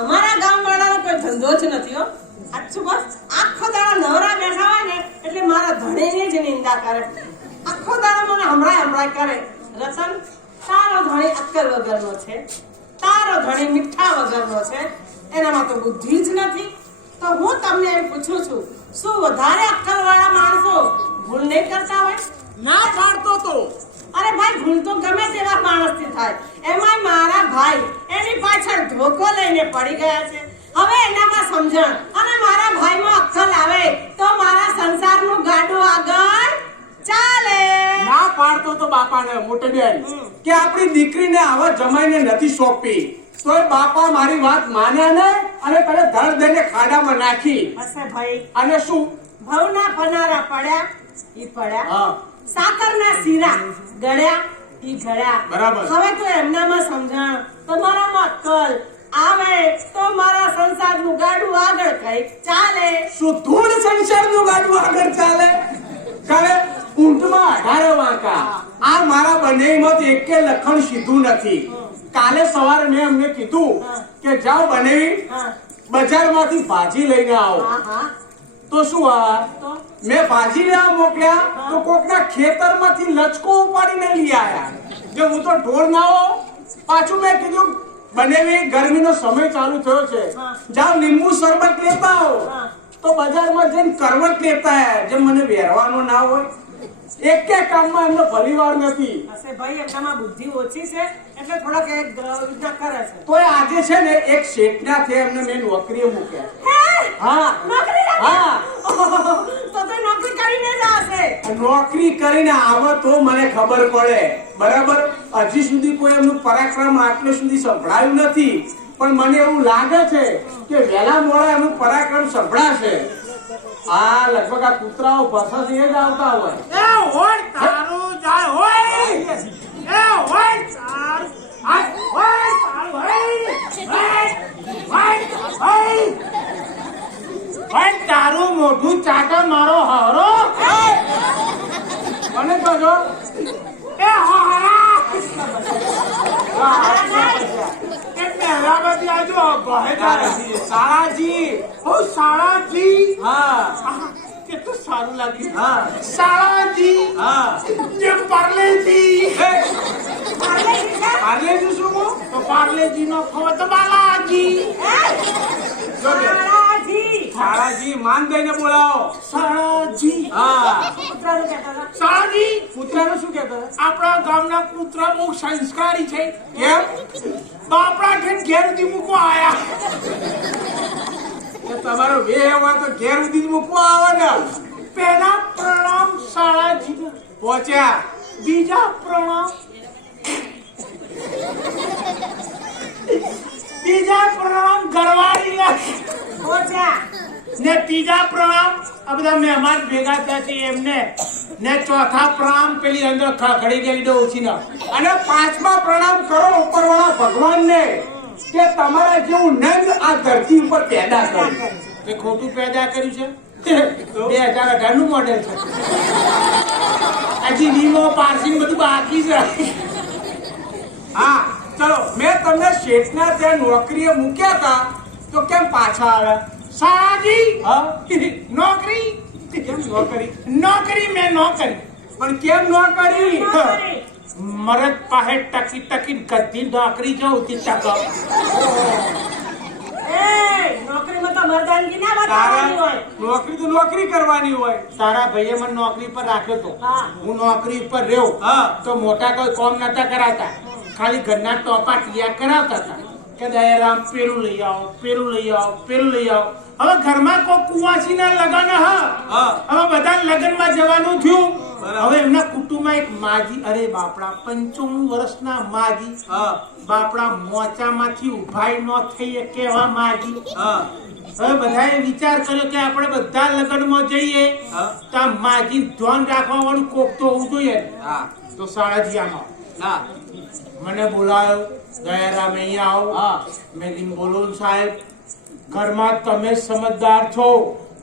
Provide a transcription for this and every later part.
અમારા ગામવાળાનો કોઈ ધંધો જ નથી હો. સાચું બસ આખો દાડો નવરા બેઠા હોય ને એટલે મારા ધણીની જ નિંદા કરે. આખો દાડો મને હમણાં કરે. રતન, તારો ધણી અક્કલ વગરનો છે, તારો ધણી મીઠા વગરનો છે, એનામાં તો બુદ્ધિ જ નથી. તો હું તમને એમ પૂછું છું, શું વધારે અક્કલવાળા માણસો ભૂલ નહીં કરતા હોય? ના પાડતો તો. અરે ભાઈ, ભૂલ તો ગમે તેવા માણસથી થાય. એમાંય મારા ભાઈ એની પાછળ ધોકો લઈને પડી ગયા છે. હવે એનામાં સમજણ અને મારા ભાઈમાં અક્કલ આવે તો મારા સંસારનું ગાડું આગળ ચાલે. ના પાડતો તો બાપાને મોટે બેન કે આપણી દીકરીને આવા જમાઈને નથી સોંપી. તોય બાપા મારી વાત માન્યા ને અને તને ધડ દઈને ખાડામાં નાખી. હશે ભાઈ. અને શું ભવના પનારા પડ્યા ઈ પડ્યા, હા સાકરના શીરા ગળ્યા ઈ ગળ્યા. બરાબર. હવે તો એમનામાં સમજણ, તમારામાં અક્કલ આવે તો મારા સંસારનું ગાડું આગળ કઈક ચાલે. શું ધૂળ સંસારનું ગાડું આગળ ચાલે? ચાલે ઊંટમાં 18 વાંકા. આ મારા બંનેમાં એકે લખણ સીધું નથી. કાલે સવારે મેં અમને કીધું કે જાઓ બનેવી બજારમાંથી ભાજી લઈને આવો. તો શું આ મેં ભાજી લેવા મોકલ્યા તો કોકના ખેતરમાંથી લચકો ઉપાડીને લઈ આયા. જો હું તો ઢોર ના હોઉં. પાછું મેં કીધું બનેવી ગરમીનો સમય ચાલુ થયો છે, જાઓ લીંબુ શરબત લેતા આવો. તો બજારમાં જઈને કરવટ લેતા આયા. જે મને વેરવાનો ના હોય. એકે કામમાં એમનો પરિવાર નથી. હશે ભાઈ, એમનામાં બુદ્ધિ ઓછી છે એટલે થોડોક એક યુદ્ધ કરે છે. તોય આજે છે ને એક શેઠના છે એમને મેં નોકરીએ મૂક્યા. હા નોકરી હા તો નોકરી કરીને જ આવશે. નોકરી કરીને આવે તો મને ખબર પડે. બરાબર, હજી સુધી કોઈ એમનું પરાક્રમ આટલે સુધી સંભળાયું નથી, પણ મને એવું લાગે છે કે વહેલા મોડા એમનું પરાક્રમ સંભળાશે. આ લગભગ આ કૂતરાઓ પાછળથી જ આવતા હોય. એ હોય તારું જાય હોય, એ હોય તારું આ હોય તારું હોય તારું મોઢું ચાટે મારો હારો. મને તો જો એ હારા એ પહેલા બધી આજુ ગહેદાર હતી. સારાજી. ઓ સાળાજી, હા કેટલું સારું લાગ્યું. હા સાળાજી, હા જે પાર્લેજી. પાર્લેજી શું કહું? તો પાર્લેજી નો ખબર તો બાલાજી. સારાજી માન દઈને બોલાવો. સાળાજી, હા કૂતરાનું કહેતા હતા. સાળાજી, કૂતરાનું શું કહેતા? આપણા ગામના કૂતરા બહુ સંસ્કારી છે. કેમ? બાપડા ઘેર સુધી મૂકવા આયા. તમારો વેહ હોય તો ઘેર સુધી મૂકવા આવે ને. પહેલા પ્રણામ સાળાજી, પહોંચ્યા. બીજા પ્રણામ ગરવાડી ને ત્રીજા પ્રણામ આ બધા મહેમાન ભેગા થયા છે એમને, ને ચોથા પ્રણામ પેલી અંદર ખડી ગયેલી ડોસીના. અને પાંચમા પ્રણામ કરો ઉપરવાળા ભગવાનને કે તમારા જેવું નંદ આ ધરતી ઉપર પેદા કર્યું. તે ખોટું પેદા કર્યું છે. 2018 નું મોડેલ છે. હજી વીમો પાર્સિંગ બધું બાકી છે. હા ચલો, મેં તમને શેઠના ત્યાં નોકરીએ મૂક્યા હતા તો કેમ પાછા આવ્યા? સારાજી, હા નોકરી કેમ નોકરી? નોકરી મેં નોકરી પણ કેમ નોકરી? મરદ પાસે ટકી ટકી ગધી નોકરી જોતી ટક. નોકરીમાં તો મર્દાનગી ના બતાવવાની હોય. નોકરી તો નોકરી કરવાની હોય. તારા ભાઈએ મને નોકરી પર રાખ્યો તો. હા. હું નોકરી પર રહ્યો હા. તો મોટા કોઈ કોમ નતા કરાતા, ખાલી ઘરના ટોપા ટીયા કરાવતા હતા કે દયારામ પેલું લઈ આવો, પેલું લઈ આવો, પેલું લઈ આવો. હવે ઘરમાં કોઈ કુવાસીના લગન હા. હવે બધા લગનમાં જવાનું થયું. બરાબર. હવે એમના કુટુંબમાં એક માજી, અરે બાપડા 95 વર્ષના માજી, હા બાપડા મોચામાંથી ઉભાઈ ન થઈ કેવા માજી. હા હવે બધાએ વિચાર કર્યો કે આપણે બધા લગ્નમાં જઈએ હા. તો આ માજી ધ્યાન રાખવા વાળું કોક તો હોવું જોઈએ. હા તો સાળાજી આમાં હા મને બોલાયો, દયારામ અહીંયા આવો. હા. મેં કીધું બોલો સાહેબ, ઘરમાં તમે સમજદાર છો,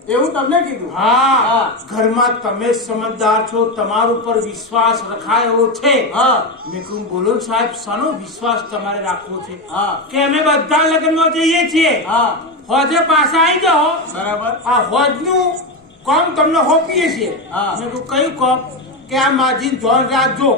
એવું તમને કીધું? હા હા. ઘરમાં તમે સમજદાર છો, તમારા ઉપર વિશ્વાસ રખાય એવો છે. હા મેં કહ્યું બોલો ને સાહેબ, શાનો વિશ્વાસ તમારે રાખવો છે? હા કે અમે બધા લગ્નમાં જઈએ છીએ, હા હોજે પાછા આવી જાઓ, બરાબર. આ હોજનું કામ તમને હોપીએ છીએ. હા. મેં કહ્યું કયું કામ? કે આ માજીને ધ્યાન રાખજો,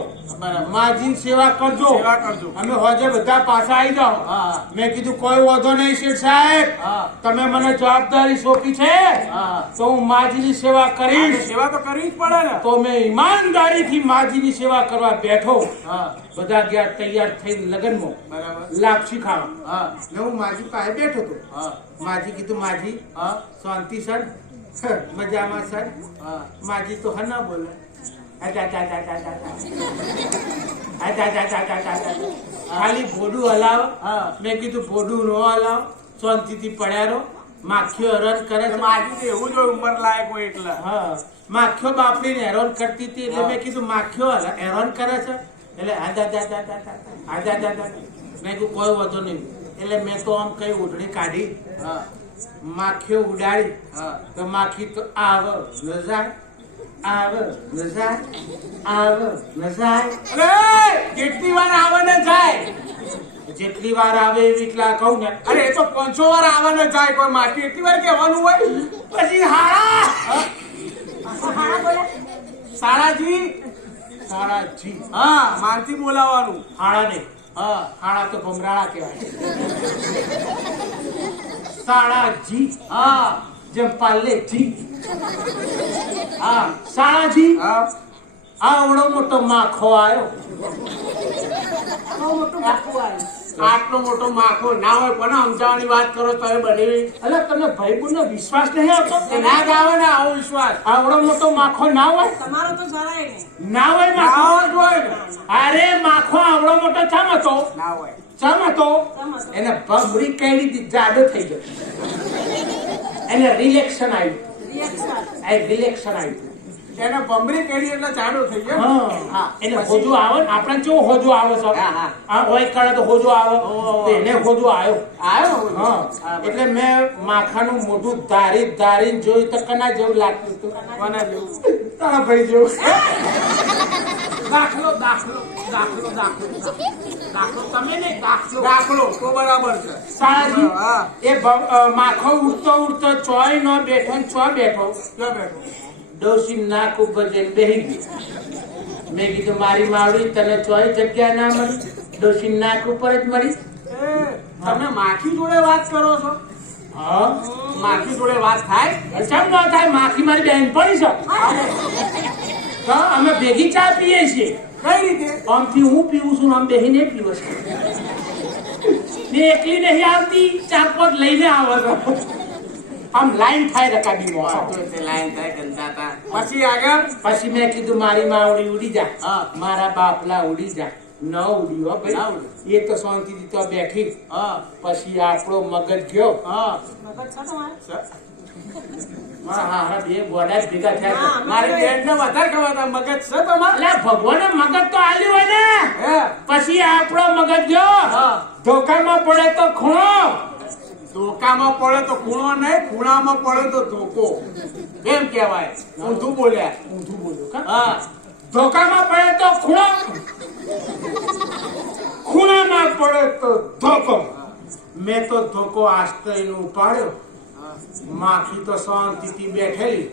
બરાબર. માજીની સેવા કરજો, સેવા કરજો. અમે હોજે બધા પાછા આવી જાઓ. હા. મેં કીધું કોઈ વાંધો નહીં શેઠ સાહેબ, હા. તમે મને જવાબદારી સોંપી છે હા. તો હું માજીની સેવા હા, તો કરીશ. સેવા તો કરવી જ પડે ને. તો મેં ઈમાનદારીથી માજીની સેવા કરવા બેઠો. હા બધા ગયા તૈયાર થઈને લગ્નમાં બરાબર. લાપસી ખાવા. હા ને હું માજી પાસે બેઠો હતો. હા માજી કીધું માજી હા શાંતિ સર, મજામાં સર. હા માજી તો હા ના બોલે. આજા, આજા, આજા, આજા, આજા. આજા, આજા, આજા, આજા, આજા. ખાલી ભોડું હલાવો. હા. મેં કીધું ભોડું નો હલાવો, શાંતિથી પડ્યા રહો. માખીઓ હેરાન કરે છે. માજી તો એવું જ હોય, ઉંમર લાયક હોય એટલે. હા, માખીઓ બાપડીને હેરાન કરતી હતી એટલે મેં કીધું માખીઓ હેરાન કરે છે એટલે આજા, આજા, આજા, આજા, આજા, આજા, આજા. મેં કીધું કોઈ વાંધો નહીં. એટલે મેં તો આમ કઈ ઓઢણી કાઢી, હા માખીઓ ઉડાડી. હા તો માખી તો આવે ન જાય, આવે ન જાય, આવે ન જાય. અરે કેટલી વાર આવે ને જાય? જેટલી વાર આવે એવી એટલા કહું ને. અરે એ તો 500 વાર આવે ને જાય. કોઈ માટી એટલી વાર કહેવાનું હોય? પછી હાડા હાડા બોલે સારાજી. હાડાજી. હા માનથી બોલાવાનું. હાડા નહીં, હા હાડા તો ભમરાળા કહેવાય. સાડાજી, હા જેમ પાર્લેજી. હા, સાડાજી. હા આવડો મોટો માખો આવ્યો. બહુ મોટું બાપુ આવ્યું. આટલો મોટો માખો ના હોય પણ સમજાવવાની વાત કરો તો એ બની. અલા તને ભાઈબંધનો વિશ્વાસ નહીં આવતો? ના જ આવે ને આવો વિશ્વાસ. આવડો મોટો માખો ના હોય? તમારો તો જરાય નહીં. ના હોય આવો માખો? જ હોય ને. અરે માખો આવડો મોટો ચમ હતો? ના હોય. ચમ હતો? સમજો. એને ભમરી કાઢી દીધી, જાડો થઈ ગયો. એને રિલેક્શન આવ્યું. રિએક્શન. આ રિલેક્શન આવ્યું. એને ભમરી કરી એટલે ચાલુ થઈ ગયો. હા, એને હોજો આવે ને, આપણે કેવો હોજો આવે છે? હા, હા. આ હોય કાળે તો હોજો આવે, ઓહો. તો એને હોજો આવ્યો. આવ્યો હા, એટલે મેં માખાનું મોઢું ધારીને જોયું તો કના જેવું લાગતું હતું? કોના જેવું? તારા ભાઈ જેવું. દાખલો દાખલો દાખલો દાખલો દાખલો તમે નહીં દાખલો તો બરાબર છે. સાળાજી, હા. એ માખો ઉડતો ચોય નો બેઠો ને ચો બેઠો. ક્યાં બેઠો? ડોશી નાક ઉપર જઈને બેહી ગઈ. મેં કીધું મારી માવડી તને ચોય જગ્યા ના મળી, ડોશી નાક ઉપર જ મળી. એ તમે માખી જોડે વાત કરો છો? હા, માખી જોડે વાત થાય? ચમ ન થાય? માખી મારી બહેનપણી છે. હા, અમે ભેગી ચા પીએ છીએ. કઈ રીતે? આમથી હું પીવું છું ને આમ બેહીને પીવું છું. ને એકલી નહીં આવતી, ચાર પાંચ લઈને આવે છે. આમ લાઈન થાય રકાબીમાં. પછી આગળ? પછી મેં કીધું મારી માવડી ઉડી જા, હા. મારા બાપલા ઉડી જા. ન ઉડી હો ના ભાઈ, ઉડી. એ તો શાંતિથી તો બેઠી. હા પછી આપણો મગજ ગયો. હા મગજ છે તમારે? મારા હારા બે ગોડા જ ભેગા થયા હા. હતા. મારી બેનને વધારે ખબર હતા. મગજ છે તમારે? અલ્યા ભગવાને મગજ તો આલ્યું હોય ને. હે પછી આપણો મગજ ગયો. હા. ધોકામાં પડે તો ખૂણો. ધોકામાં પડે તો ખૂણો નહીં, ખૂણામાં પડે તો ધોકો. એમ કહેવાય. ઊંધું બોલ્યા. ઊંધું બોલ્યો કા? હા ધોકામાં પડે તો ખૂણો, ખૂણામાં પડે તો ધોકો. મેં તો ધોકો આસ્તરીને ઉપાડ્યો. માખી તો શાંતિથી બેઠેલી,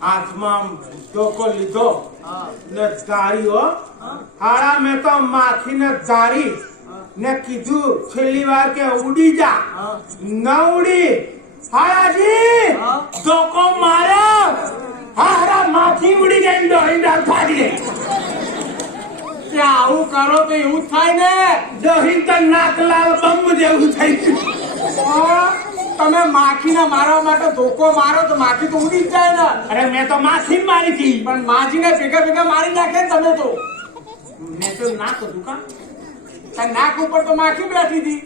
હાથમાં ધોકો લીધો ને ધાર્યો. હાડા મેં તો માખીને ધારી ને કીધું છેલ્લી વાર કે ઉડી જા. ન ઉડી. હાડાજી હા. ધોકો માર્યો. હારા માખી ઉડી ગઈ, ડોહીડા ફાડી ગઈ. ત્યાં આવું કરો તો એવું જ થાય ને. ડોહી તો નાકલાલ બંબ જેવું થઈ ગયું. તમે માખીને મારવા માટે ધોકો મારો તો માખી તો ઉડી જ જાય ને. અરે મેં તો માખી મારી હતી. પણ માજીને ભેગા ભેગા મારી નાખે ને તમે તો. મેં તો ના કીધું કા? તાર નાક ઉપર તો માખી બેઠી હતી.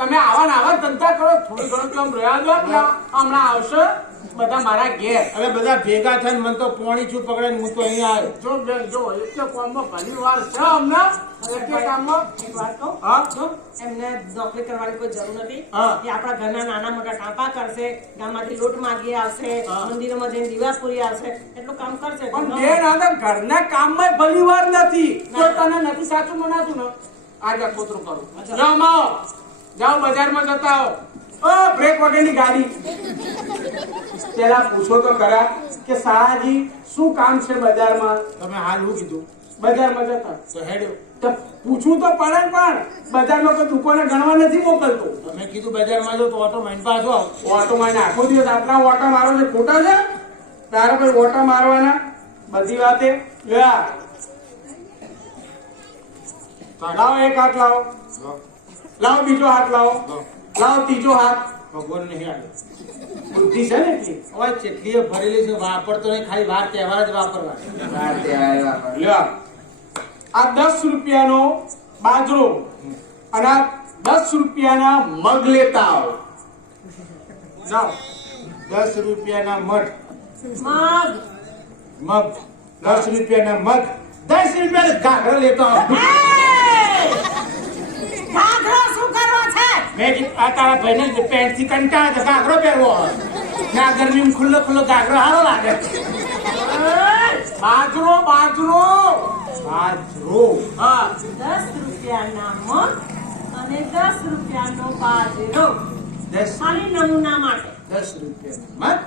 તમે આવા ને આવા ધંધા કરો, થોડું ઘણું તો આમ રહ્યા દો ને. હમણાં આવશે બધા મારા ઘેર. હવે બધા ભેગા થઈને મને તો પોણી છું પકડે ને હું તો અહીંયા આવ્યો. જો બેન જો એટલે કામમાં ઘણી વાર છે અમને એટલે કામમાં. એક વાત કહું? હા? જો, એમને નોકરી કરવાની કોઈ જરૂર નથી. હા. એ આપણા ઘરના નાના મોટા ટાંપા કરશે, ગામમાંથી લોટ માગી આવશે, હા. મંદિરોમાં જઈને દીવા પૂરી આવશે, એટલું કામ કરશે. પણ બેન આ તો ઘરના કામમાં ભલી વાર નથી. તો તને નથી સાચું મનાતું ને આજે કોતરું કરું. જાઓ માઓ, જાઓ બજારમાં જતા આવો. ઓ બ્રેક વગરની ગાડી. પેલા પૂછો તો ખરા કે શાળાજી શું કામ છે બજારમાં? તમે હાલ શું કીધું? બજારમાં જતા તો હેડ્યો. તો પૂછવું તો પડે ને, પણ બજારમાં કોઈ દુકાને ગણવા નથી મોકલતો. તમે કીધું બજારમાં જો તો ઓટો માઇન પાછો આવો. ઓટો મારીને આખો દિવસ આટલા ઓટા મારો છે, ખોટા છે? તારે કોઈ ઓટા મારવાના બધી વાતે લે આ. લાવો એક હાથ લાવો, લાવો બીજો હાથ લાવો, લાવો ત્રીજો હાથ. ભગવાન નહીં આવે. બુદ્ધિ છે ને એટલી. હવે ચેટલીએ ભરેલી છે, વાપરતો નહીં, ખાલી વાર તહેવાર જ વાપરવા. લ્યો આ 10 રૂપિયાનો બાજરો અને આ 10 રૂપિયાના મગ લેતા આવો. જાઓ. 10 રૂપિયાના મઠ મગ મગ, 10 રૂપિયાના મગ, 10 રૂપિયાના ઘાઘરા લેતો આવો. ઘાઘરો શું કરવો છે? મેં કીધું આ તારા ભાઈને પેન્ટ થી કંટાળે તો ઘાઘરો પહેરવો હોય. ના ગરમીમાં ખુલ્લો ખુલ્લો ઘાઘરો સારો લાગે. બાજરો બાજરો. બાજરો. હા 10 રૂપિયાના મગ અને 10 રૂપિયાનો બાજરો. 10 ખાલી નમૂના માટે. 10 રૂપિયાના મગ,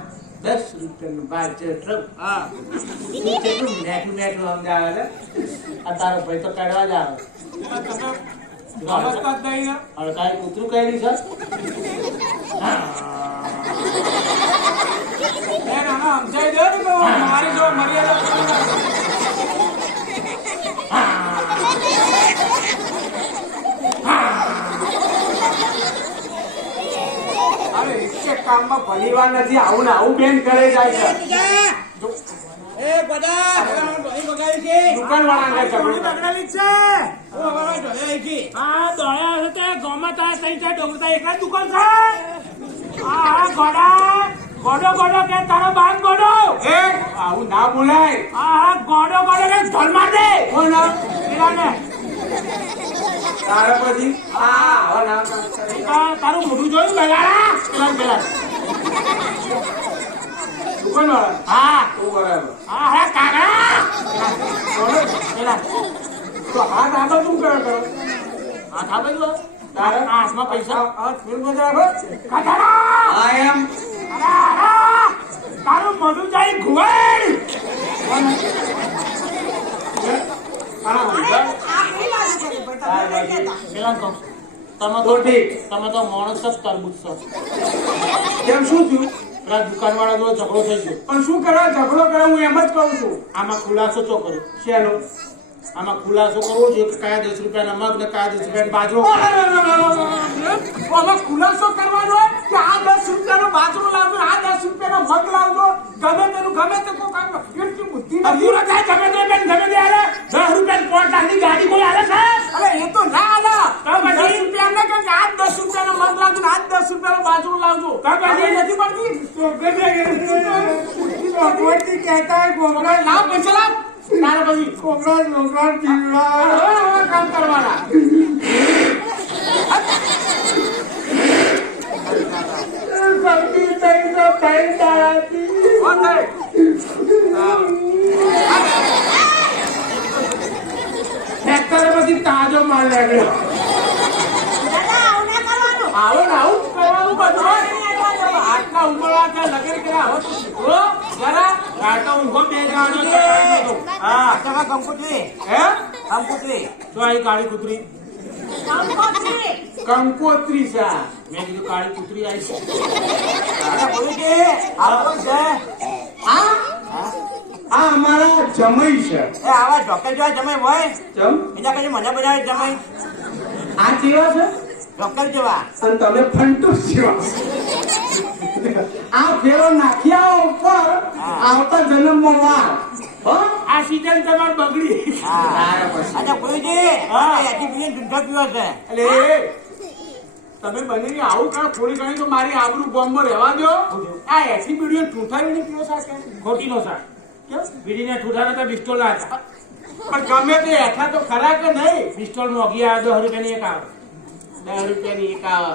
10 રૂપિયાનું બાજરો. હા કેટલું મેઠું મેઠું સમજાવે છે. આ તારો ભાઈ તો કાઢવા જ આવે. સમજતા જ નહીં ને. અડકાઈ કૂતરું કહેલી છે. બેન આને સમજાઈ દો ને તો મારી જો મર્યાદા. અરે એક કામમાં ભલી વાર નથી, આવું ને આવું બેન કરે જાય છે. દુકાન વાળા આવું ના બોલાય. કોણ આ? તારા પછી હવે નામ તારું મોઢું જોયું બગાડા પેલા દુકાન વાળા. હા ઓ બરાબર. હા હા કાગડા પેલા તો હાથ આગળ શું કરે કરો? હા ખા બધું તારા હાથમાં પૈસા હાથ ફેર બજાવો. કાગડા I am તારું મોઢું જાય ઘુવાડ આખી બાજુ કરી, પણ તમે નહીં કહેતા. પેલા કહું તમે તો ઠીક. તો માણસ જ તરબૂચ છો. કેમ શું થયું? પેલા દુકાન વાળા જોડે ઝઘડો થઈ ગયો. પણ શું કરવા ઝઘડો કરે? હું એમ જ કહું છું. આમાં ખુલાસો ચો કર્યો. શેનો? આમાં ખુલાસો કરવો જોઈએ કે કયા 10 રૂપિયાના મગ ને કયા 10 રૂપિયાના બાજરો. આમાં ખુલાસો કરવાનો હોય કે આ 10 રૂપિયાનો બાજરો લાવજો, આ 10 રૂપિયાનો મગ લાવજો, ગમે તેનું ગમે તે કોઈ કામ. એટલી બુદ્ધિ નથી. અધૂરો થાય ગમે તે બેન ગમે તે આલે 10 રૂપિયાની પોટ લાખની ગાડી કોઈ આલે છે. અરે એ તો ના આલા. તો પછી? 10 રૂપિયા ને કે આ 10 રૂપિયાનો મગ લાવજો ને આ 10 રૂપિયાનો બાજરો લાવજો. તો પછી? નથી પડતી. કહેતા હોય ગોગડા લાવ, પૈસા લાવ. તારા પછી ગોગડા કામ કરવાના. કોણ થાય? ટ્રેક્ટર પછી તાજો માલ લાગ્યો. દાદા, આવું ના કરવાનું. આવું ને આવું જ કરવાનું બધું. આટલા ઉંમરવા કે લગન કર્યા હવે તું શીખો જરા. રાતો ઊંઘો બે જવાનો હા કંકુતરી હે કંકુતરી તો અહીં કાળી કૂતરી કંકોત્રી. કંકોત્રી છે આ. મેં કીધું કાળી કૂતરી આવી છે. આ આ અમારા જમઈ છે. જમ આ કેવા છે? અને તમે ફંટુસ જેવા. આ ફેરો નાખ્યા ઉપર આવતા જન્મમાં વાર. હો? આ સીઝન તમારે બગડી. તારે પછી. હા. એટલે તમે બંને આવું કરો થોડી ઘણી તો મારી આબરૂ ગામમાં રહેવા દો. આ એસી બીડીઓ ઠૂંઠાવીને પીવો સાચે ખોટી નો સાર કેમ? બીડીને ઠૂઠાને તો પિસ્ટોલ ના હતા. પણ ગમે તે હેઠા તો ખરા કે નહીં? પિસ્ટોલ નું અગિયાર 10 રૂપિયાની એક આવે. 10 રૂપિયાની એક આવે.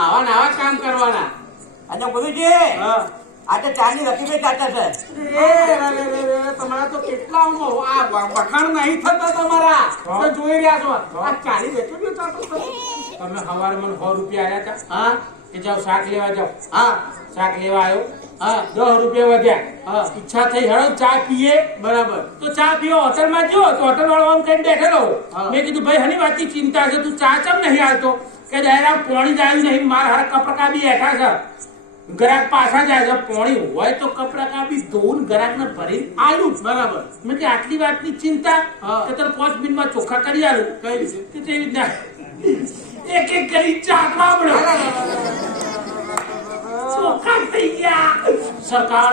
આવા ને આવા કામ કરવાના. અને ગુરુજી હા. આ તો ચાની રકીબે ચાટા છે. તમારા તો કેટલા આ વખાણ નહીં થતા તમારા. તમે જોઈ રહ્યા છો આ 40 વેચી ચાટો છો. તમે સવારે મને 100 રૂપિયા આલ્યા હતા. હા કે જાઓ શાક લેવા જાઓ. હા શાક લેવા આવ્યો. હા 10 રૂપિયા વધ્યા. હા. ઈચ્છા થઈ હેડો ચા પીએ. બરાબર. તો ચા પીવો હોટલમાં ગયો તો હોટલ વાળો આમ કઈ બેઠેલો. હા. મેં કીધું ભાઈ હની વાતની ચિંતા છે, તું ચા ચમ નહીં આવતો? કે ડાયરા પોણી જ આવ્યું નહીં, મારા હારા કપડકા બી હેઠા છે, ગ્રાહક પાછા જાય છે, પોણી હોય તો કપડકા બી ધોવું ગ્રાહક ને ભરી આલું. બરાબર. મેં કે આટલી વાતની ચિંતા હા. કે તને 5 મિનિટમાં ચોખ્ખા કરી આલું. કઈ રીતે? કે તેવી રીતના એક એક કરી ચાટવા પડ્યો. ચોખ્ખા થઈ ગયા. સરકાર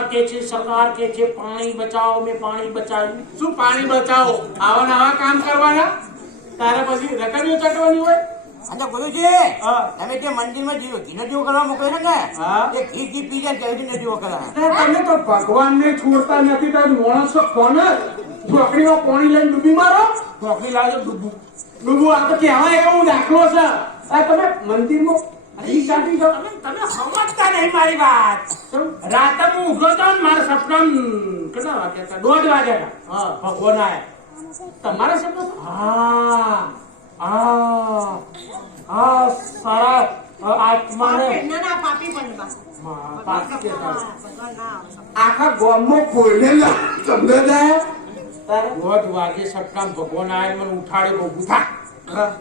કે છે પાણી બચાવો, મેં પાણી બચાવ્યું. શું પાણી બચાવો? આવા ને આવા કામ કરવાના? તારે પછી રકમીઓ ચટવાની હોય? અને ગુરુજી હા. તમે જે મંદિરમાં ઘીનો દીવો કરવા મોકલે છે ને હા. એ ઘી પી જાય કેવી દીવો કરે. તમે તો ભગવાનને છોડતા નથી તો માણસો કોણ ઢોકળીમાં પાણી લઈને ડૂબી મારો? ઢોકળી લાવજો ડૂબું. ડૂબું આ તો કહેવાય એવું દાખલો છે. આ તમે મંદિરમાં ઘી ચાટી જાઓ. તમે સમજતા નહીં મારી વાત. રાતે હું ઉભો હતો ને મારા સપનામાં કેટલા વાગ્યા હતા? 1:30 વાગ્યા હતા. હા. ભગવાન આયા. તમારા શબ્દ હા સારા આત્માને ના પાપી પણ બસ. પાપી કહેતા. ભગવાન ના આવે. આખા ગામમાં કોઈને તમને જાય તારે 1:30 વાગે સપનામાં ભગવાન આયા મને ઉઠાડ્યો. ઊભું થા. હા.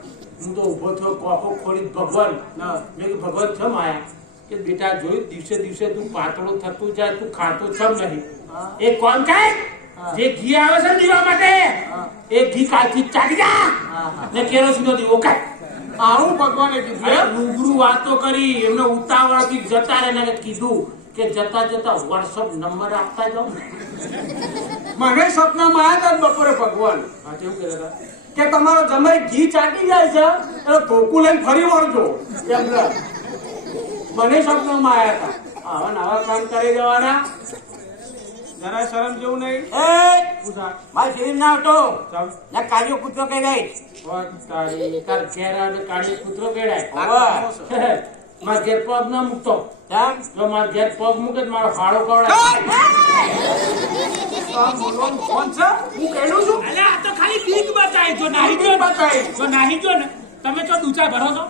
હું તો ઉભો થયો કોકો ખોલી ભગવાન. હા. મેં કીધું ભગવાન છમ આયા? કે બેટા જોયું દિવસે દિવસે તું પાતળો થતું જાય, તું ખાતો છમ નહીં. એ કોણ કાય જે ઘી આવે છે ને દીવા માટે એ ઘી કાલથી ચાટી જા ને કેરોસીનનો દીવો કાઢ. આવું ભગવાને કીધું અરે એમ? રૂબરૂ વાતો કરી. એમને ઉતાવળથી જતા રહે ને કીધું કે જતા જતા વોટ્સઅપ નંબર આપતા જાઓ. મને સપનામાં આવ્યા હતા બપોરે ભગવાન હા કેવું કરે હતા? કે તમારો જમાઈ ઘી ચાટી જાય છે એટલે ધોકું લઈને ફરી વળજો એમ કે. મને સપનામાં આવ્યા હતા. આવા નવા કામ કરી જવાના જરા શરમ જેવું નહીં. એ મારી શરીર ના આવતો ચાલ. ના કાજો કૂતરો કહી દઈ. વાત તારી તાર ઘેર આવે કાળી કૂતરો કેડાય. હવે મારા ઘેર પગ ના મૂકતો. કેમ? જો મારા ઘેર પગ મૂકે તો મારો ફાળો કવડાય. આ બોલવાનું કોણ છે? હું કહ્યું છું. અલે આ તો ખાલી બીક બતાય. જો નાહી ગયો ને જો નાહી ગયો ને તમે તો દૂચા ભરો છો.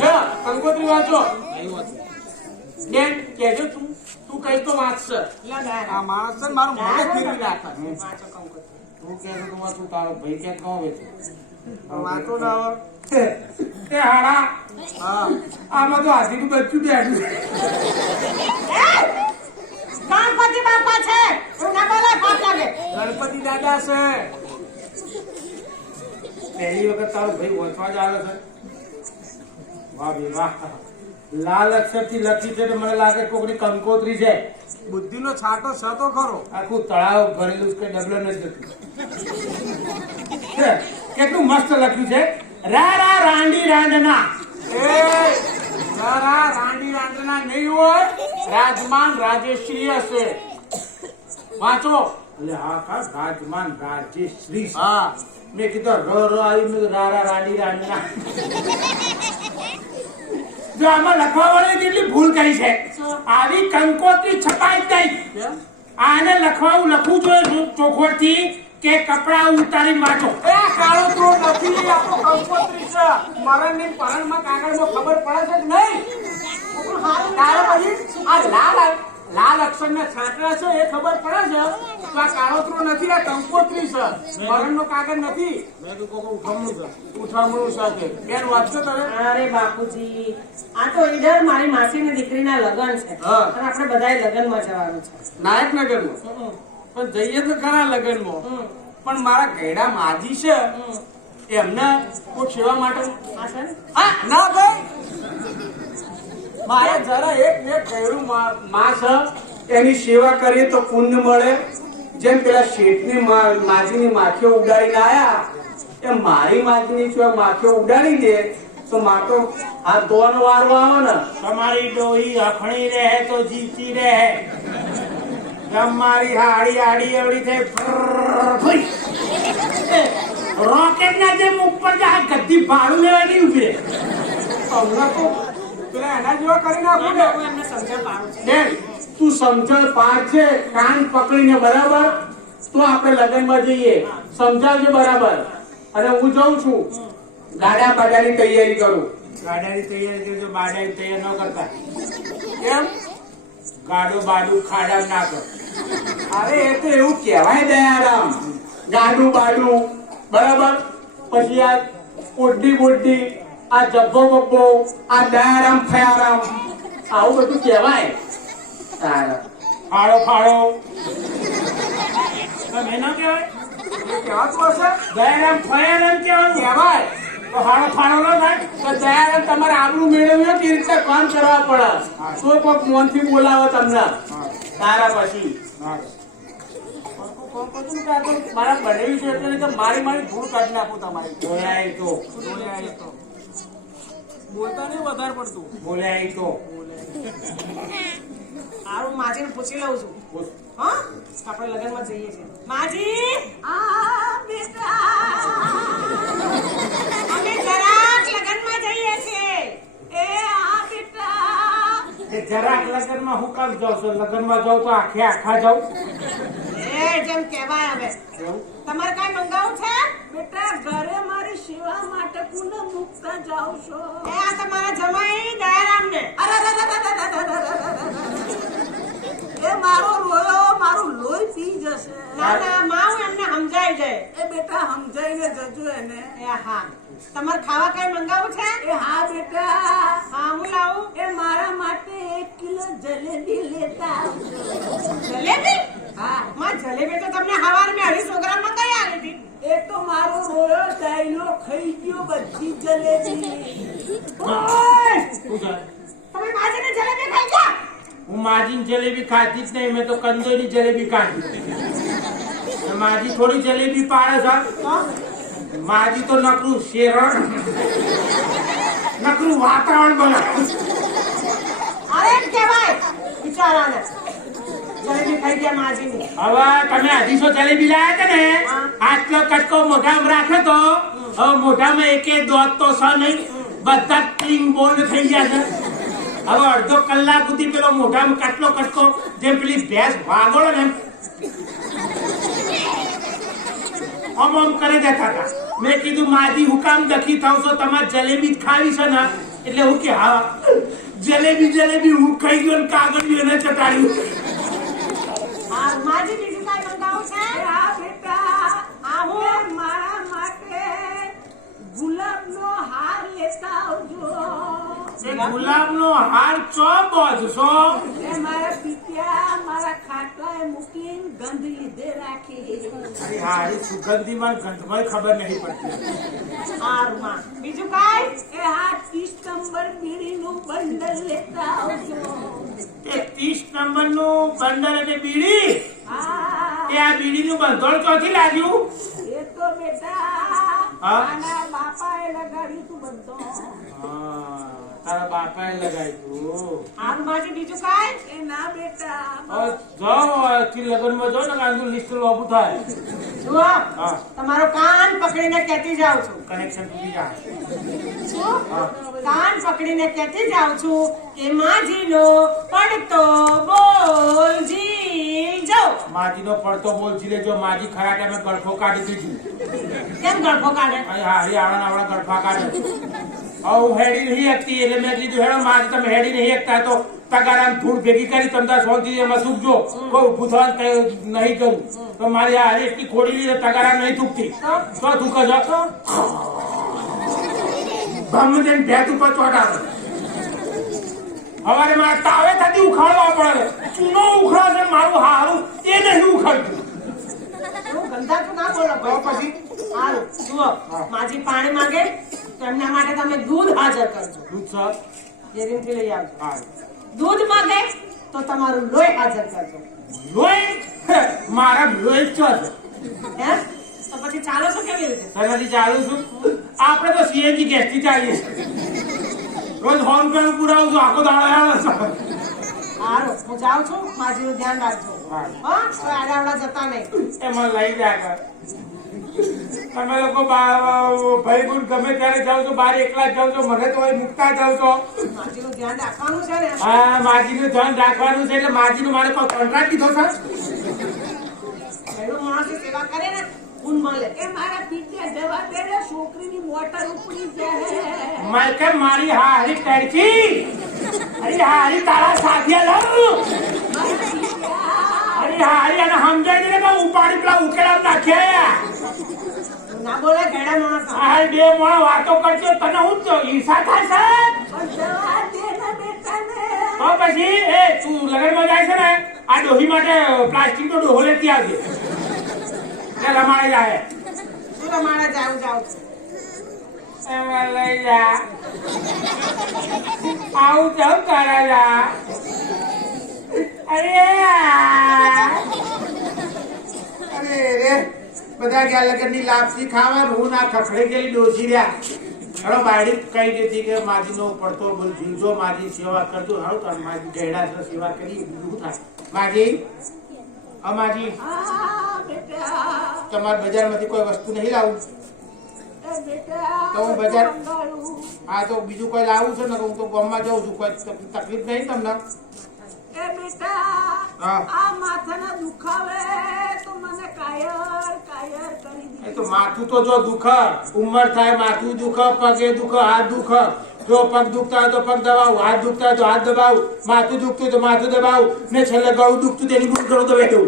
જા, કંકોત્રી વાંચો. નહીં હોતું. બેન, કહેજો તું કઈ તો વાંચશે. આ માણસ છે ને મારું મગજ ફેરવી નાખે. તું કે તો તું તારો ભાઈ કે કહો વેચે. વાંચો ના આવે. તે હાડા હા. આમાં તો હાથીનું બચ્ચું બેઠું. ગણપતિ બાપા છે એવું ના બોલાય, પાપ લાગે. ગણપતિ દાદા છે. પહેલી વખત તારો ભાઈ વાંચવા જ આવે છે. વાહ બે વાહ. લાલ અક્ષરથી લખી છે તો મને લાગે કોકની કંકોત્રી છે. બુદ્ધિનો છાંટો છે તો ખરો. આખું તળાવ ભરેલું છે, કઈ ડબલો નથી લખ્યું. કેટલું મસ્ત લખ્યું છે. રા રા રાંડી રાંડના. એ જરા રાંડી રાંડના નહીં હોય, રાજમાન રાજેશ્રી હશે. વાંચો. એટલે હા કા રાજમાન રાજેશ્રી. હા. મેં કીધું ર આવી મેં કીધું રા રા રાંડી રાંડના. જો આમાં લખવા વાળાએ કેટલી ભૂલ કરી છે. આવી કંકોત્રી છપાય જ નહીં. આને લખવું જોઈએ ચોખવટથી કે કપડા ઉતારીને વાંચો. એ કાળો ત્રોડ નથી, આ તો કંકોત્રી છે. મરણની પરણમાં કાગળમાં ખબર પડે છે કે નહીં? તારે પછી આ લાલ અક્ષરના છાંટલા છે એ ખબર પડે છે. તો આ કાળો ત્રોડ નથી, આ કંકોત્રી છે. મરણનો કાગળ નથી. મેં કીધું કોક ઉઠમણું છે. ઉઠામણું સાથે બેન વાંચજો તમે. અરે બાપુજી, આ તો ઈડર મારી માસીની દીકરીના લગ્ન છે હા. અને આપણે બધાએ લગ્નમાં જવાનું છે. નાયકનગરમાં પણ જઈએ તો ખરા લગ્નમાં. પણ મારા ઘેડા માજી છે એમને કોઈ સેવા માટે આ છે ને? હા ના ભાઈ મારે જરા એક ઘેરું માં છે એની સેવા કરીએ તો પુણ્ય મળે. જેમ પેલા શેઠની માજીની માખીઓ ઉડાડીને આયા એમ મારી માજીની જો માખીઓ ઉડાડી દે તો માર તો હાથ ધોવાનો વારો આવે ને. તમારી ડોહી હખણી રહે તો જીવતી રહે. તમારી હાડી આડી એવડી થઈ રોકેટ ના જેમ ઉપર જાય ગદ્દી ભાડું લેવા નહીં ઉભી રહે. હમણાં તો પેલા એના જેવા કરી નાખું ને. હું એમને સમજણ પાડું છું. બેન, તું સમજણ પાડ છે, કાન પકડીને બરાબર, તો આપણે લગ્નમાં જઈએ. સમજાવજે બરાબર. અને હું જાઉં છું ગાડા બાડાની તૈયારી કરું. ગાડાની તૈયારી કરજો, બાડાની તૈયાર ન કરતા. કેમ? ગાડો બાડું ખાડા ના કર. અરે એ તો એવું કહેવાય દયારામ, ગાડું બાડું બરાબર. પછી આ ઓઢી બોઢી, આ જબ્બો બબ્બો, આ દયારામ ફયારામ, આવું બધું કહેવાય. તારા ફાળો ફાળો તમે ન કહેવાય? કહેવાતું હશે. દયારામ ફયારામ કહેવાનું. કહેવાય તો ફાળો ફાળો ન થાય. તો દયારામ તમારે આબરૂ મેળવ્યો કે રીતે કામ કરવા પડે. તો કોઈક મોનથી બોલાવો તમને. તારા પછી મારા બનેવી છે એટલે નહીં તો મારી ભૂલ કાઢી નાખું તમારી. બોલાય તો બોલતા નહીં વધારે પડતું. બોલાય તો હારું માજીને પૂછી લઉં છું. હા આપણે લગ્નમાં જઈએ છીએ. માજી અમે જરાક લગ્નમાં જઈએ છીએ. એ જરાક લગ્નમાં હું કામ જાઉં છું? લગ્નમાં જાઉં તો આખે આખા જાઉં. એ જેમ કહેવાય હવે તમારે કઈ મંગાવું છે? બેટા ઘરે મારી સેવા માટે પુનઃ મુકતા જાવ છો. એ આ તમારા જમાઈ દયારામને. એ મારો રોયો મારું લોહી પી જશે. ના ના માં હું એમને સમજાઈ જાય. એ બેટા સમજાઈને જજો એને. એ હા તમારે ખાવા કઈ મંગાવું છે? એ હા બેટા હા હું લાવું. એ મારા માટે 1 કિલો જલેબી લેતા આવજો. જલેબી? હા માં જલેબી તો તમને હવારે મેં 250 ગ્રામ મંગાઈ આવી હતી. એ તો મારો રોયો ડાયલો ખાઈ ગયો બધી જલેબી. ઓય! શું થાય? તમે માજીને જલેબી ખાઈ ગયા? હું માજીની જલેબી ખાધી જ નહીં. મેં તો કંદોરી જલેબી ખાધી. માજી થોડી જલેબી પાડે છે. માજી તો નકરું શેરણ નકરું વાતાવરણ બનાવે. અરે એમ કહેવાય બિચારાને જલેબી ખાઈ ગયા માજીની. હવે તમે 250 જલેબી લાયા હતા ને, આટલો કટકો મોઢામાં રાખે તો હવે મોઢામાં એકે દોત તો છે નહીં. બધા ક્લીન બોલ્ડ થઈ ગયા છે. હવે અડધો કલાક સુધી પેલો મોઢામાં કાટલો કટકો જેમ પેલી ભેંસ વાગોળે ને આમ આમ કરે જતા હતા. મેં કીધું માજી હું કામ દખી થાવ છો? તમારે જલેબી જ ખાવી છે ને? એટલે હું કે હા જલેબી જલેબી હું ખાઈ ગયો ને કાગળિયું એને ચટાડ્યું. હા માજી બીજું કઈ મંગાવું છે? એ હા બેટા આ હું એ મારા માટે ગુલાબનો હાર લેતા આવજો. એ ગુલાબનો હાર ચો બોધશો? એ મારા પિત્યા મારા ખાટલાએ મૂકીને ગંધ લીધે રાખી. અરે હારી સુગંધીમાં ગંધમાં ખબર નહીં પડતી. હારું માં બીજું કઈ? એ હા 30 નંબર બીડીનું બંડલ લેતા આવજો. એ 30 નંબરનું બંડલ એટલે બીડી? હા એ આ બીડીનું બંધોળ ચોથી લાગ્યું? એ તો બેટા હા? આના બાપાએ લગાડ્યું તું બધો. હા, તારા બાપાએ લગાવ્યું. હારું માજી બીજું કઈ? એ ના બેટા હવે જાઓ આજથી લગ્નમાં જાઓ ને કાંઈ લિસ્ટ લોબું થાય. જુઓ હા, તમારો કાન પકડીને કહેતી જાઉં છું. કનેક્શન તૂટી જાય. શું? હા. કાન પકડીને કહેતી જાઉં છું કે માજીનો પડતો બોલ જીલજો. માજીનો પડતો બોલ જીલે જો માજી ખરા ટાઈમે ગળફો કાઢી દીધી. કેમ ગળફો કાઢે? અહીં હારી આવડા ગળફા કાઢે. હું હેડી નહીં એકતી એટલે મેં કીધું હેડો માજી તમે હેડી નહીં એકતા તો તગારામ ધૂળ ભેગી કરી તમતા સોંધી એમાં સૂકજો. કોઈ ઊભું થવાનું નહીં કર્યું તો મારી આ એટલી ખોડી લીધે તગારામ નહીં થૂકતી. તો થૂકે છો બ્રહ્મ જઈને ભેટ ઉપર ચોટાડે. હવારે મારા તાવે થતી ઉખાડવા પડે. ચૂનો ઉખડે છે મારું હારું એ નહીં ઉખડતું. એવું ગંધાતું ના બોલો તો પછી હારું જુઓ માજી પાણી માંગે તો એમના માટે તમે દૂધ હાજર કરજો. દૂધ સર ડેરીમાંથી લઈ આવજો. હા દૂધ માંગે તો તમારું લોહી હાજર કરજો. લોહી? મારા લોહી જ છે. હે તો પછી ચાલો છો કેવી રીતે? શેનાથી ચાલું છું? આપણે તો સીએનજી ગેસથી ચાલીએ છીએ. રોજ 100 રૂપિયાનું પુરાવું છું, આખો દાડો આવે છે. હારું, હું જાઉં છું, માજીનું ધ્યાન રાખજો. હા. હા, કોઈ આડાવડા જતા નહીં. એમાં લઈ જાય કર. તમે લોકો ભાઈ ગુણ ગમે ત્યારે જાઓ છો, બહાર એકલા જ જાઓ છો, મને તો અહીં મૂકતા જાઓ છો. માજીનું ધ્યાન રાખવાનું છે ને. હા, માજીનું ધ્યાન રાખવાનું છે એટલે માજીનું મારે કોઈ કોન્ટ્રાક્ટ લીધો છે. બહેનો માણસની સેવા કરે ને ગુણ મળે. એ મારા પિત્યા જવા દે ને, છોકરીની મોટર ઉપડી જાય. મેં કેમ મારી હારી કરછી? અરે હારી તારા સાથિયા લઉં. મારા પિત્યા. અરે હારી અને સમજાય ને કે ઉપાડી પેલા ઉકેલા નાખ્યા. ના બોલે ઘેડા માણસ. આ બે મોણા વાતો કરજો તને હું તો ઈર્ષા થાય છે. પણ જવા દે ને બેટાને. તો પછી એ તું લગનમાં જાય છે ને, આ ડોહી માટે પ્લાસ્ટિક નો ડોહો લેતી આવજે. એ રમાડે જાય. શું રમાડે જાઉં જાઉં છું. એમાં લઈ જા. આવું જાઉં તારા જા. અરે અરે રે બધા ગયા લગનની લાપસી ખાવાનું, હું ના ખખડી ગયેલી ડોસી રહ્યા. હવે બાયડી કહી દીધી કે માજીનો પડતો બોલ જીવજો, માજી સેવા કરજો. હારું તાર માજી ગયડા સેવા કરી બીજું થાય. માજી અમાજી હા બેટા. તમારે બજારમાંથી કોઈ વસ્તુ નહીં લાવું? એ બેટા. તો હું બજાર- બંગાળું. હા તો બીજું કોઈ લાવું છે ને, હું તો ગામમાં જાઉં છું. કોઈ તકલીફ નહીં તમને? એ બેટા. હા. આ માથાના દુખાવે તો મને કાયર કાયર કરી એ દીધી. તો માથું તો જો દુખે, ઉંમર થાય માથું દુખે, પગે દુખે, હાથ દુખે. જો પગ દુખતા હોય તો પગ દબાવું, હાથ દુખતા હોય તો હાથ દબાવું, માથું દુખતું હોય તો માથું દબાવું, ને છેલ્લે ગળું દુખતું તેની ગુણ ગળું દબાઈ દઉં.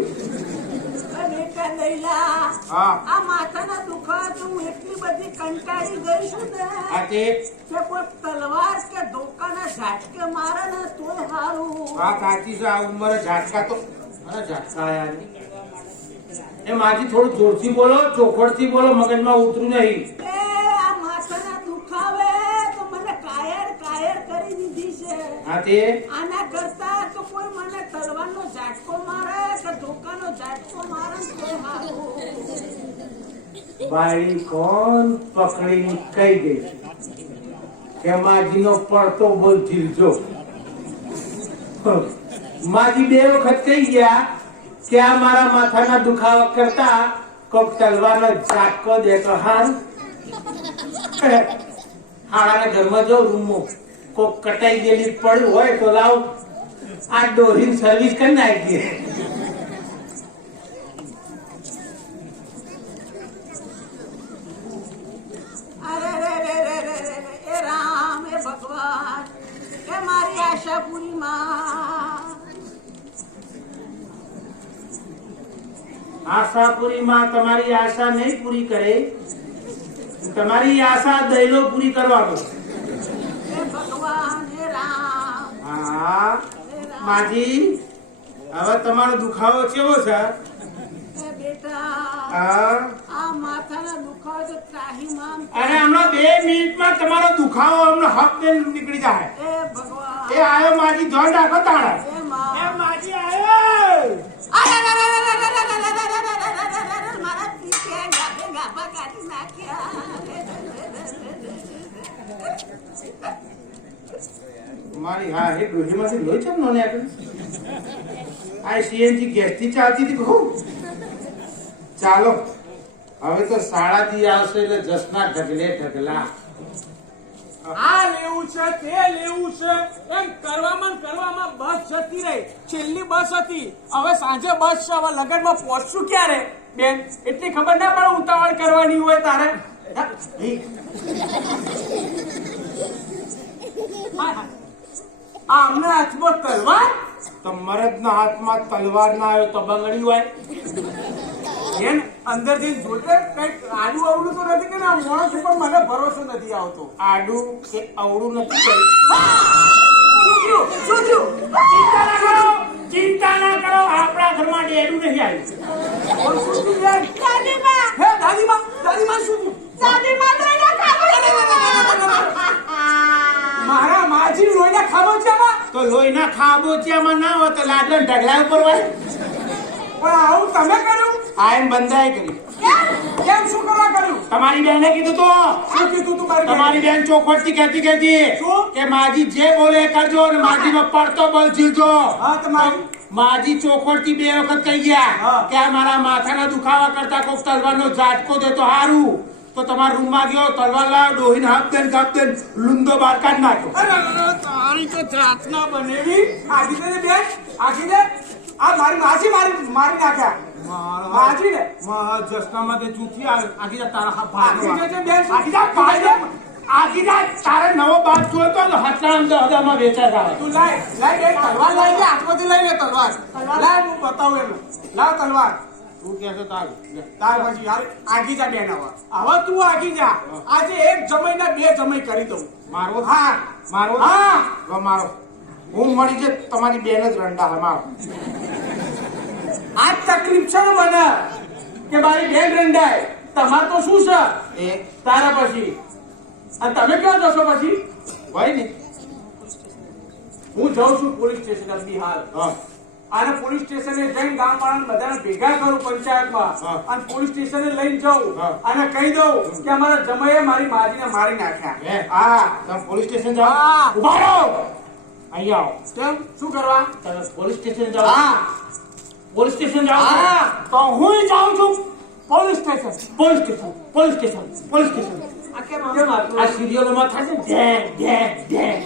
એ બેટા દઈલા. હા. આ માથાના દુખાવા તો હું એટલી બધી કંટાળી ગઈ છું ને આ તે કે કોઈ તલવાર કે ધોકાના ઝાટકે મારે ને તોય હારું. વાત સાચી છે. આ ઉંમરે ઝાટકા તો મને ઝાટકા આયા ને. એ માજી થોડું જોરથી બોલો, ચોખવટથી બોલો, મગજમાં ઉતરું નહીં. એ આ માથાના દુખાવે તો મને કાયર કાયર કરી દીધી છે. હા તે આના કરતા તો કોઈ મને તલવારનો ઝાટકો મારે કે ધોકાનો ઝાટકો મારે ને તોય હારું. બાળી કોણ પકડીને કહી ગઈ કે માજીનો પડતો બોલ ઝીલજો. માજી બે વખત કહી ગયા કે આ મારા માથાના દુખાવા કરતા કોક તલવારનો ઝાટકો દે તો હારું. હાડાના ઘરમાં જો રૂમમાં કોક કટાઈ ગયેલી પડ્યું હોય તો લાવ આ ડોહીની સર્વિસ કરી નાખીએ. અરે રે રે રે રે રે રે. એ રામ એ ભગવાન એ મારી આશાપુરી માં. આશાપુરી માં તમારી આશા નહીં પૂરી કરે, તમારી આશા દહેલો પૂરી કરવાનો. એ ભગવાન એ રામ હા એ રામ. માજી હવે તમારો દુખાવો કેવો છે? એ બેટા હા? આ માથાના દુખાવા તો ત્રાહીમામ. અને હમણાં 2 મિનિટમાં તમારો દુખાવો હમણાં હક દે નીકળી જાય. એ ભગવાન એ આવ્યો માજી, ધ્યાન રાખો તારા. એ માં. એ માજી આવ્યો. મારા પીછે ગાભે ગાભા કાઢી નાખ્યા. મારી હા એ ડોહીમાંથી લોહી ચમ નો નીકળ્યું? આ સીએનજી ગેસથી ચાલતી હતી કહું. ચાલો હવે તો શાળાથી આવશે એટલે જસના ઢગલે ઢગલા. આ લેવું છે તે લેવું છે એમ કરવામાં ને કરવામાં બસ જતી રહી. છેલ્લી બસ હતી, હવે સાંજે બસ છે. હવે લગનમાં પહોંચશું ક્યારે બેન? એટલી ખબર ના પડે ઉતાવળ કરવાની હોય તારે. આ અમને હાથમાં તલવાર, તો મરદના હાથમાં તલવાર ના આવ્યો તો બંગડી હોય. બેન અંદર જઈને જોતે કઈક આડું અવડું તો નથી કે ના માણસ ઉપર મને ભરોસો નથી આવતો. આડું કે અવળું નથી કર્યું. શું થયું? શું થયું? ચિંતા ના કરો, ચિંતા ના કરો, આપણા ઘરમાં ડેડું નહીં આવ્યું. બોલ, શું થયું બેન? દાદીમા, હે દાદીમા, દાદીમા શું થયું? દાદીમા તો એના ખાબોચિયામાં. મારા માજી લોહીના ખાબોચિયામાં? તો લોહીના ખાબોચિયામાં ના હોય તો લાડલા ઢગલા ઉપર હોય. પણ આવું તમે કર્યું? આ એમ બંધાય કરી. કેમ? કેમ શું કરવા કર્યું? તમારી બેને કીધું તો શું કીધું તું મારી બેને? તમારી બેન ચોખવટથી કહેતી હતી શું? કે માજી જે બોલે એ કરજો અને માજીનો પડતો બળ જીવજો. હા તમારી માજી ચોખવટથી 2 વખત કહી ગયા હા. કે આ મારા માથાના દુખાવા કરતા કોક તલવારનો ઝાટકો દે તો હારું. તો તમારા રૂમમાં ગયો, તલવાર લાવ્યો, ડોહીને હાફ દે લુંદો બહાર કાઢી નાખ્યો. અરે, તારી તો જાતના બનેવી. આગી દે ને બેન, આગી દે. આ મારી માસી મારી નાખ્યા. માજી ને મારા જસનામાં તે જૂઠી આગી જા તારા હા આગી ભાઈ જજે બેન. આગી જા ભાઈ જા. આગી જા તારે નવો બાપ જોયો તો હતરામ 10,000 વેચાય આવે. તું લાય બેન, તલવાર લાય કે હાથમાંથી લઈ લે તલવાર. લાય હું બતાવું એમ. લાવ તલવાર. તું કહે છે તારું લે. તાર પછી યાર આગી જા બેન. હવે તું આગી જા. આજે એક જમાઈના 2 જમાઈ કરી દઉં. મારો હા મારો હા. લો મારો હું મળી છે તમારી બેન જ રંડા હે મારો. આ તકલીફ છે ને મને કે મારી બેન રંડાય. તમાર તો શું છે એ તારા પછી? અને તમે ક્યાં જશો પછી? ભાઈ ને હું જાઉં છું પોલીસ સ્ટેશન બિહાર. હા આને પોલીસ સ્ટેશને જઈને ગામવાળાને બધાને ભેગા કરું પંચાયતમાં હા. અને પોલીસ સ્ટેશને લઈને જાઉં હા. અને કહી દઉં કે અમારા જમાઈએ મારી માજીને મારી હે? નાખ્યા. હા તમે પોલીસ સ્ટેશન જાઓ. હા. ઉભા રહો અહીંયા આવો. કેમ શું કરવા? તમે પોલીસ સ્ટેશન જાઓ. હા પોલીસ સ્ટેશન જાઓ છો? હા. તો હું જાઉં છું police station. Police station police station police station. આ કેમ કેમ આમ? આટલું? આ સિરિયલોમાં થાય છે ડેંગ ડેંગ ડેંગ.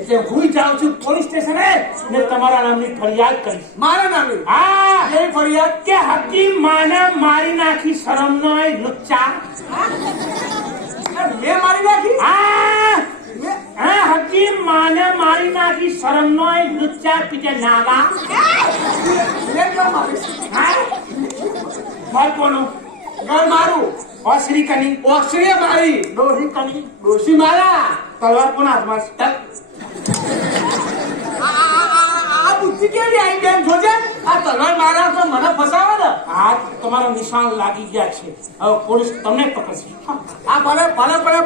એટલે હું જાઉં છું પોલીસ સ્ટેશને ને તમારા નામની ફરિયાદ કરીશ. મારા નામે હા એ ફરિયાદ કે હકીમ માને મારી નાખી શરમ નો લુચ્ચા. મેં મારી નાખી? હા મેં- હે હકીમ માને મારી નાખી શરમ નો લુચ્ચા પીછે નાગા. મેં કેમ મારી? હા બોલ કોનું? ઘર મારું. ઓસરી કની ઓસરીએ મારી. ડોહી કની ડોશી મારા. તલવાર કોના હાથમાં છે? આ બુદ્ધિ કેવી આવી બેન? જોજે આ તલવાર મારા તો મને ફસાવે ને. આ તમારા નિશાન લાગી ગયા છે. હવે પોલીસ તમને પકડશે. આ ભલે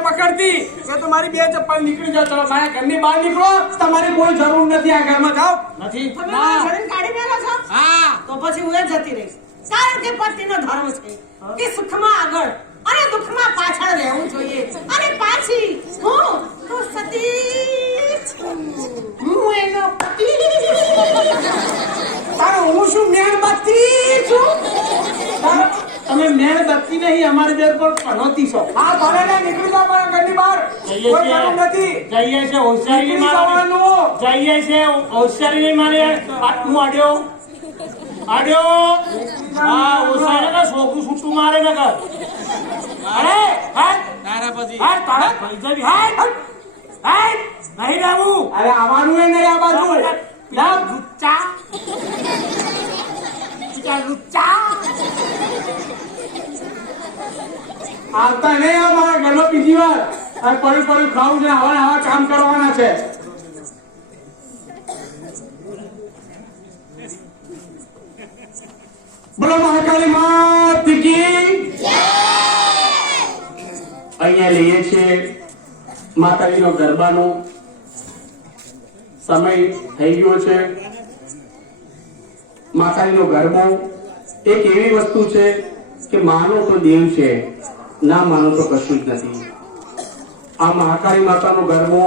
પકડતી કે તમારી 2 ચપ્પલ નીકળી જાવ. ચલો મારા ઘરની બહાર નીકળો. તમારી કોઈ જરૂર નથી આ ઘરમાં. જાઓ. નથી તમે મારા ઘરેને કાઢી મેલો છો? હા તો પછી હું એ જતી રહીશ. કારણ કે પતિનો ધર્મ છે કે સુખમાં આગળ અને દુઃખમાં પાછળ રહેવું જોઈએ. અને પાછી હું તો સતી છું. હું એનો પતિ. તારે હું શું મીણબત્તી છું? તમે મેણબત્તી નહીં અમારી બેન પર પનોતી છો. હા ભલે ને નીકળી જાઓ મારા ઘરની બહાર. જઈએ કોઈ છીએ કામ નથી. જઈએ છે હોશિયારી નીકળી મારવાની. જવાનું. જઈએ છે હોશિયારી નહીં મારે. હું અડ્યો હા હોશિયારી ને સોગું છૂટું મારે ને કર. અરે તારા પછી તારા પૈસા નહીં લાવું. અરે આવવાનું એ નહીં આ બાજુ. લા લુચ્ચા લુચ્ચા. આવતા નહીં આ મારા ઘરમાં બીજી વાર. આ પડ્યું ખાવું છે. આવા કામ કરવાના છે. બોલો મહાકાળી માત કી. અહીંયા લઈએ છીએ માતાજીનો ગરબાનો સમય થઈ ગયો છે. માતાજીનો ગરબો એક એવી વસ્તુ છે કે માનો તો દેવ છે, ના માનો તો કશું જ નથી. આ મહાકાળી માતાનો ગરબો